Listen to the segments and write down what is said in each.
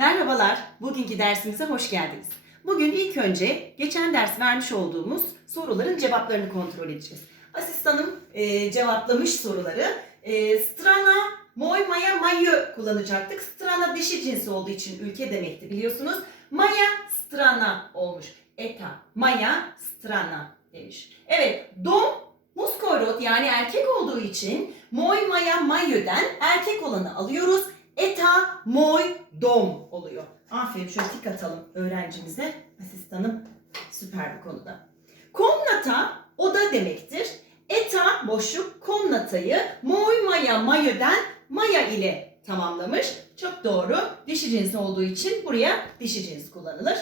Merhabalar, bugünkü dersimize hoş geldiniz. Bugün ilk önce geçen ders vermiş olduğumuz soruların cevaplarını kontrol edeceğiz. Asistanım e, cevaplamış soruları. E, strana, moy, maya, mayı kullanacaktık. Strana dişi cinsi olduğu için ülke demekti biliyorsunuz. Maya, strana olmuş. Eta, maya, strana demiş. Evet, dom, muskoyrot yani erkek olduğu için moy, maya, mayö'den erkek olanı alıyoruz. Eta, moy, dom oluyor. Aferin şöyle tik atalım öğrencimize. Asistanım süper bir konuda. Komnata oda demektir. Eta boşluk komnatayı moy maya mayö'den maya ile tamamlamış. Çok doğru. Dişi cins olduğu için buraya dişi cins kullanılır.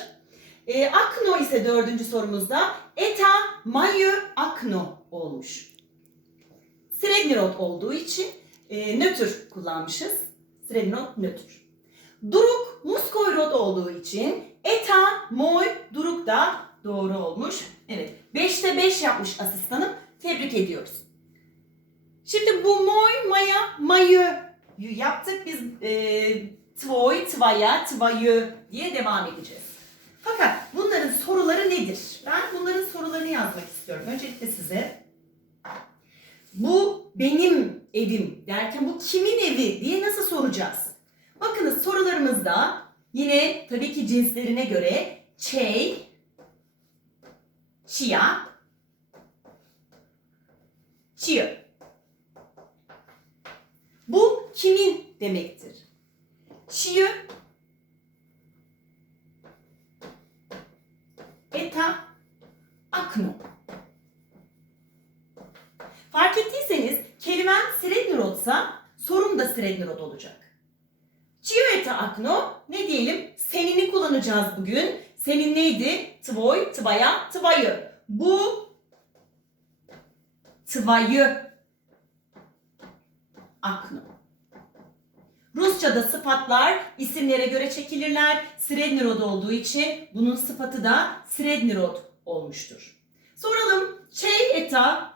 E, akno ise dördüncü sorumuzda eta mayö akno olmuş. Srednirot olduğu için e, nötr kullanmışız. Srednirot nötr. Duruk muskoyrot olduğu için eta moy duruk da doğru olmuş. Evet. 5'te 5 yapmış asistanım. Tebrik ediyoruz. Şimdi bu moy maya mayö'yu yaptık. Biz e, tvoy, tvaya, tvayö diye devam edeceğiz. Fakat bunların soruları nedir? Ben bunların sorularını yazmak istiyorum. Öncelikle size bu benim evim derken bu kimin evi diye nasıl soracağız? Bakınız sorularımızda yine tabii ki cinslerine göre çey, çiya, çiyo. Bu kimin demektir? Çiyo, eta, akno. Srednirot'sa sorum da Srednirot olacak. Çiyoeta akno ne diyelim senini kullanacağız bugün. Senin neydi? Tvoy, tvaya, tvayı. Bu tvayı akno. Rusça'da sıfatlar isimlere göre çekilirler. Srednirod olduğu için bunun sıfatı da Srednirod olmuştur. Soralım. Çey eta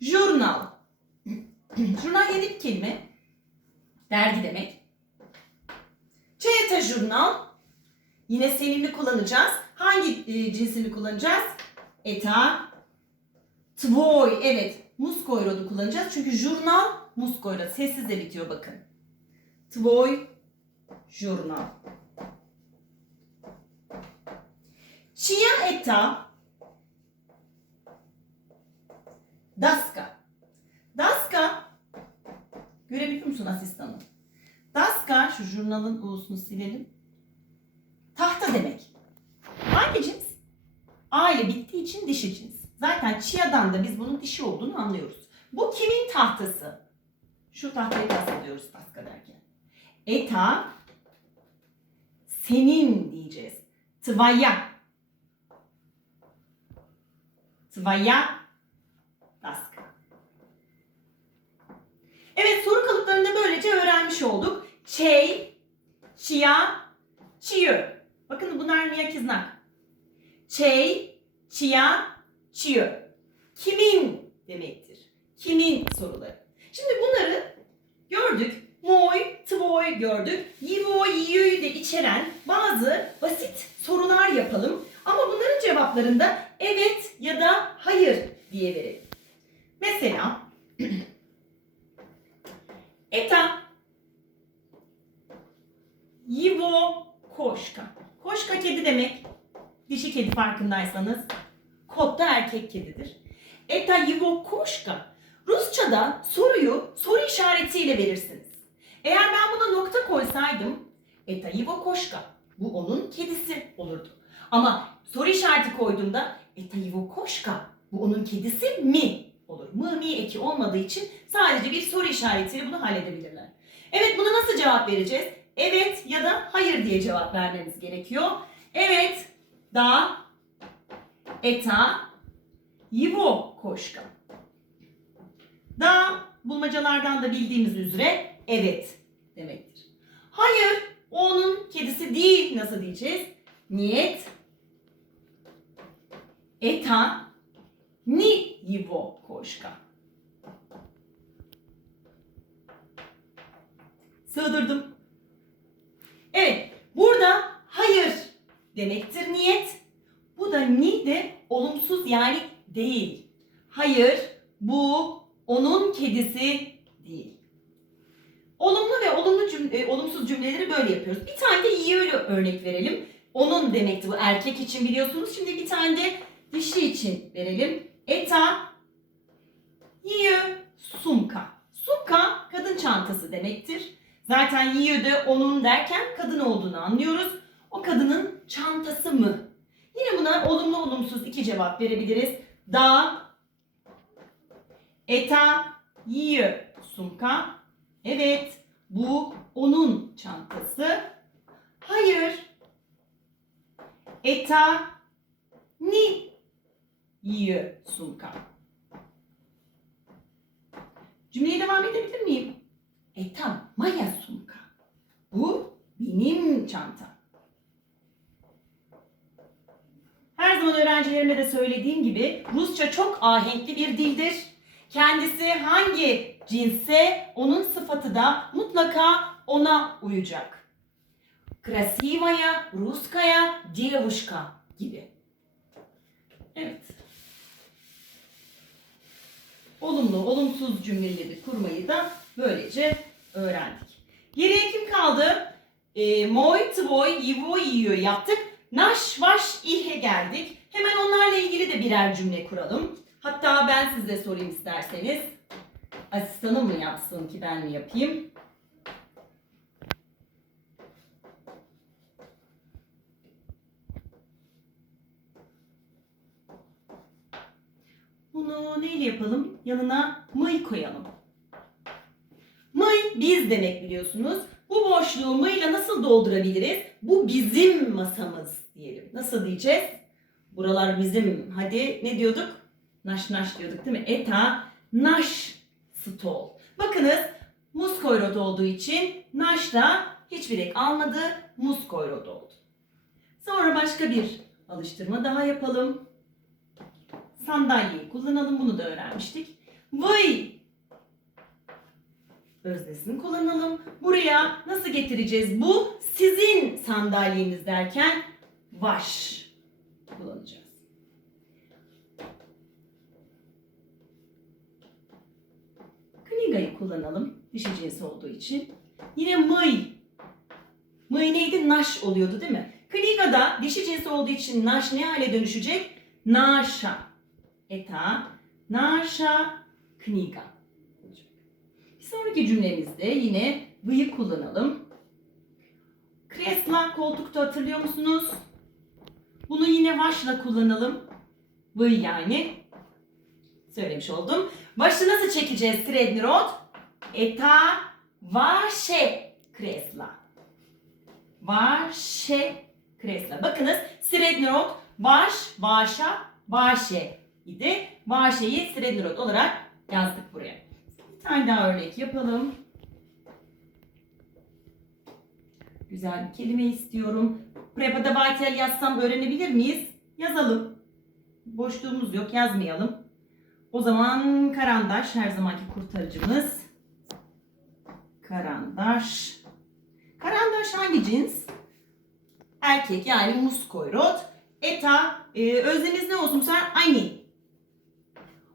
Jurnal. Jurnal yeni kelime. Dergi demek. Çeyata jurnal. Yine senini kullanacağız. Hangi e, cinsini kullanacağız? Eta. Tvoj. Evet. Muskoyrod'u kullanacağız. Çünkü jurnal muskoyrod. Sessiz de bitiyor bakın. Tvoj. Jurnal. Çiya eta. Daska. Görebiliyor musun asistanım? Daska, şu jurnalın u'sunu silelim. Tahta demek. Hangi cins? A ile bittiği için dişi cins. Zaten çiyadan da biz bunun dişi olduğunu anlıyoruz. Bu kimin tahtası? Şu tahtayı kastediyoruz daska derken. Eta senin diyeceğiz. Tvaya. Tvaya Daska. Evet soru kalıplarını da böylece öğrenmiş olduk. Çey, çiya, çiyo. Bakın bunlar niye kiznak. Çey, çiya, çiyo. Kimin demektir. Kimin soruları. Şimdi bunları gördük. Moy, tvoy gördük. Yivo, yiyo'yu da içeren bazı basit sorular yapalım. Ama bunların cevaplarında evet ya da hayır diye verelim. Mesela Eta Yivo koşka. Koşka kedi demek. Dişi kedi farkındaysanız. Kot da erkek kedidir. Eta yivo koşka. Rusça'da soruyu soru işaretiyle verirsiniz. Eğer ben buna nokta koysaydım Eta yivo koşka. Bu onun kedisi olurdu. Ama soru işareti koyduğumda Eta yivo koşka. Bu onun kedisi mi olur. Mı mi eki olmadığı için sadece bir soru işaretiyle bunu halledebilirler. Evet buna nasıl cevap vereceğiz? Evet ya da hayır diye cevap vermeniz gerekiyor. Evet da eta yivo koşka. Da bulmacalardan da bildiğimiz üzere evet demektir. Hayır onun kedisi değil nasıl diyeceğiz? Niyet eta ni yivo koşka. Sığdırdım. Demektir niyet. Bu da ni de olumsuz yani değil. Hayır, bu onun kedisi değil. Olumlu ve olumlu cümle, olumsuz cümleleri böyle yapıyoruz. Bir tane de iyi öyle örnek verelim. Onun demekti bu erkek için biliyorsunuz. Şimdi bir tane de dişi için verelim. Eta yiyor sumka. Sumka kadın çantası demektir. Zaten yiyor de onun derken kadın olduğunu anlıyoruz. O kadının çantası mı? Yine buna olumlu olumsuz iki cevap verebiliriz. Da eta yiyor sumka. Evet bu onun çantası. Hayır. Eta ni yiyor sumka. Cümleye devam edebilir miyim? etam maya sumka. Bu benim çantam. Her zaman öğrencilerime de söylediğim gibi Rusça çok ahenkli bir dildir. Kendisi hangi cinse onun sıfatı da mutlaka ona uyacak. Krasivaya, Ruskaya, Dievuşka gibi. Evet. Olumlu, olumsuz cümleleri kurmayı da böylece öğrendik. Geriye kim kaldı? E, moy, tvoy, yivo, yiyor yaptık. Naş, vaş, ihe geldik. Hemen onlarla ilgili de birer cümle kuralım. Hatta ben size sorayım isterseniz. Asistanım mı yapsın ki ben mi yapayım? Bunu neyle yapalım? Yanına mıy koyalım. Demek biliyorsunuz. Bu boşluğu mıyla nasıl doldurabiliriz? Bu bizim masamız diyelim. Nasıl diyeceğiz? Buralar bizim. Hadi ne diyorduk? Naş naş diyorduk değil mi? Eta naş stol. Bakınız muz koyrot olduğu için naş da hiçbir ek almadı. Muz koyrot oldu. Sonra başka bir alıştırma daha yapalım. Sandalyeyi kullanalım. Bunu da öğrenmiştik. Vıy öznesini kullanalım. Buraya nasıl getireceğiz? Bu sizin sandalyeniz derken vaş kullanacağız. Kniga'yı kullanalım. Dişi olduğu için. Yine mıy. Mıy neydi? Naş oluyordu değil mi? Kniga'da dişi cinsi olduğu için naş ne hale dönüşecek? Naşa. Eta. Naşa. Kniga. Sonraki cümlemizde yine v'yı kullanalım. Kresla koltukta hatırlıyor musunuz? Bunu yine vaşla kullanalım. V yani. Söylemiş oldum. Başı nasıl çekeceğiz sredni rod? Eta vaše kresla. Vaše kresla. Bakınız sredni rod vaş, vaşa, vaše idi. Vaşe'yi sredni rod olarak yazdık buraya. Tane daha örnek yapalım. Güzel bir kelime istiyorum. Prepada Baytel yazsam öğrenebilir miyiz? Yazalım. Boşluğumuz yok yazmayalım. O zaman karandaş her zamanki kurtarıcımız. Karandaş. Karandaş hangi cins? Erkek yani muskoyrot. Eta e, özlemiz ne olsun sen? Aynı.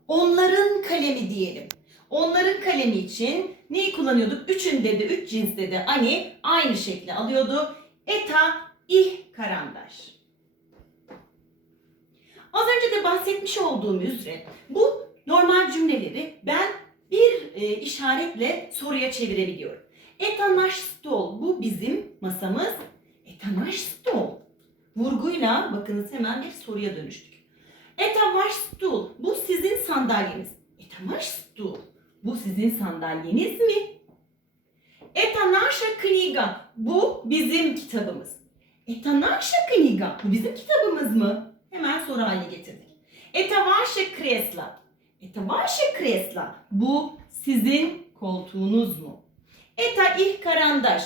Onların kalemi diyelim. Onların kalemi için neyi kullanıyorduk? Üçünde de, üç cinste de ani aynı şekli alıyordu. Eta ih karandaş. Az önce de bahsetmiş olduğum üzere bu normal cümleleri ben bir e, işaretle soruya çevirebiliyorum. Eta naş stol bu bizim masamız. Eta naş stol. Vurguyla bakınız hemen bir soruya dönüştük. Eta vaš stol bu sizin sandalyeniz. Eta vaš stol bu sizin sandalyeniz mi? Eta naša knjiga bu bizim kitabımız. Eta naša knjiga bu bizim kitabımız mı? Hemen soru haline getirdik. Eta vaše kresla. Eta kresla bu sizin koltuğunuz mu? Eta ih karandaş.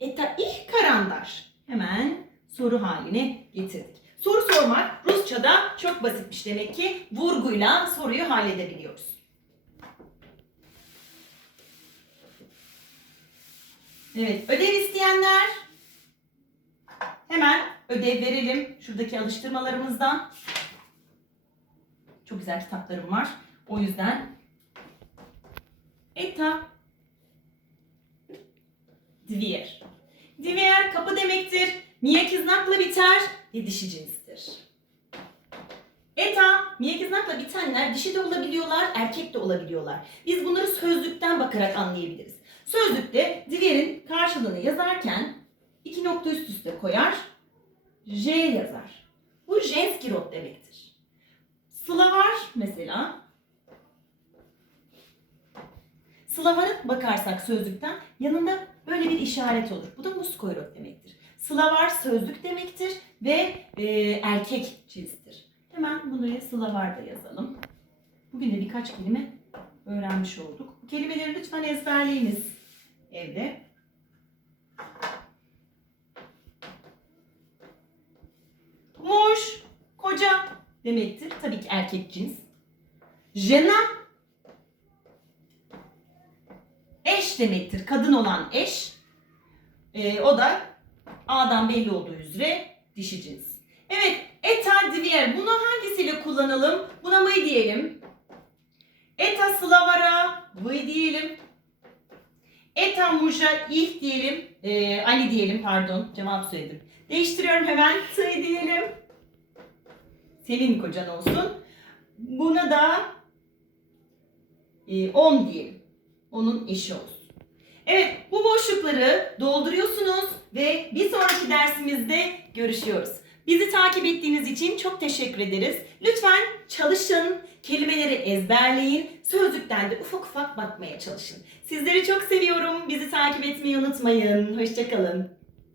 Eta ih karandaş. Hemen soru haline getirdik. Soru sormak Rusça'da çok basitmiş demek ki vurguyla soruyu halledebiliyoruz. Evet, ödev isteyenler hemen ödev verelim şuradaki alıştırmalarımızdan. Çok güzel kitaplarım var. O yüzden Eta Divier. Divier kapı demektir. Miyekiznakla biter ve dişi cinstir. Eta, miyekiznakla bitenler dişi de olabiliyorlar, erkek de olabiliyorlar. Biz bunları sözlükten bakarak anlayabiliriz. Sözlükte Divier'in karşılığını yazarken iki nokta üst üste koyar, J yazar. Bu jenski rod demektir. Slavar mesela. Slavar'a bakarsak sözlükten yanında böyle bir işaret olur. Bu da muskoyrot demektir. Slavar sözlük demektir ve e, erkek cinstir. Hemen bunları Slavar da yazalım. Bugün de birkaç kelime öğrenmiş olduk. Bu kelimeleri lütfen ezberleyiniz evde. Muş, koca demektir. Tabii ki erkek cins. Jena eş demektir. Kadın olan eş. Ee, o da A'dan belli olduğu üzere dişi cins. Evet, eta divier. Bunu hangisiyle kullanalım? Buna mı diyelim? Eta slavara vı diyelim. Eta muja ih diyelim. Ee, Ali diyelim pardon. Cevap söyledim. Değiştiriyorum hemen. Tı diyelim. Senin kocan olsun. Buna da e, on diyelim. Onun eşi olsun. Evet bu boşlukları dolduruyorsunuz ve bir sonraki dersimizde görüşüyoruz. Bizi takip ettiğiniz için çok teşekkür ederiz. Lütfen çalışın, kelimeleri ezberleyin, sözlükten de ufak ufak bakmaya çalışın. Sizleri çok seviyorum. Bizi takip etmeyi unutmayın. Hoşçakalın.